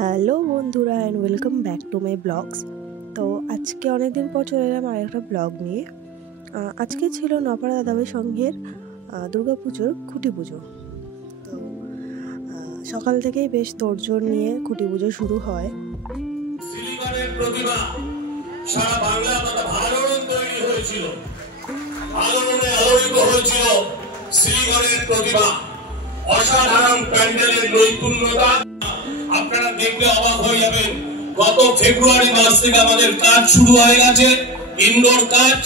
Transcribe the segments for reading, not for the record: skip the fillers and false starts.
Hello বন্ধুরা and welcome back to my blogs. তো আজকে অনেকদিন পর চলে এলাম আরেকটা ব্লগ নিয়ে। আজকে ছিল নপাড়া দাদাভাই সংঘের দুর্গাপুজোর খুঁটি পুজো। তো সকাল থেকেই বেশ তোড়জোড় নিয়ে খুঁটি পুজো শুরু হয়। সিলিগড়ের প্রতিভা সারা বাংলা তথা ভারত তৈরি হয়েছিল, আলোড়নে আলোড়িত হয়েছিল সিলিগড়ের প্রতিভা। অসাধারণ প্যান্ডেলের নৈপুণ্যতা আপনারা দেখলে অবাক হয়ে যাবেন। গত ফেব্রুয়ারি মাস থেকে আমাদের কাজ শুরু হয়ে গেছে, ইনডোর কাজ।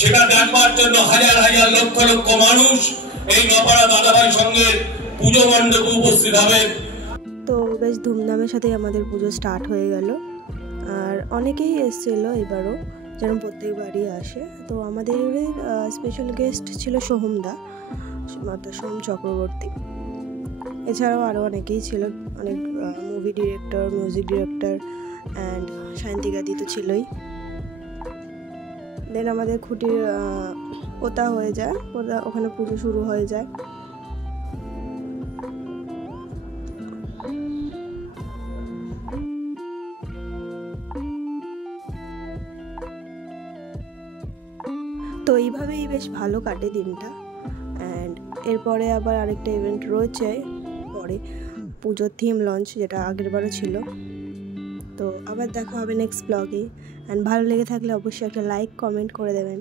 সেটা দেখবার জন্য হাজার হাজার লক্ষ লক্ষ মানুষ এই নপাড়া দাদাভাই সঙ্গে পুজো মণ্ডপে উপস্থিত হবেন। তো বেশ ধুমধামের সাথে আমাদের পুজো স্টার্ট হয়ে গেল। আর অনেকেই এসেছিল এবারও, যেরকম প্রত্যেকবারই আসে। তো আমাদের স্পেশাল গেস্ট ছিল সোহমদা, সোম চক্রবর্তী। এছাড়াও আরও অনেকেই ছিল, অনেক movie director, music director and সায়ন্তিকাদি তো ছিলই। দেন আমাদের খুঁটির পোতা হয়ে যায়, ওখানে পুজো শুরু হয়ে যায়। তো এইভাবেই বেশ ভালো কাটে দিনটা। অ্যান্ড এরপরে আবার আরেকটা ইভেন্ট রয়েছে পরে, পুজোর থিম লঞ্চ, যেটা আগেরবারও ছিল। তো আবার দেখা হবে নেক্সট ব্লগে। অ্যান্ড ভালো লেগে থাকলে অবশ্যই একটা লাইক কমেন্ট করে দেবেন।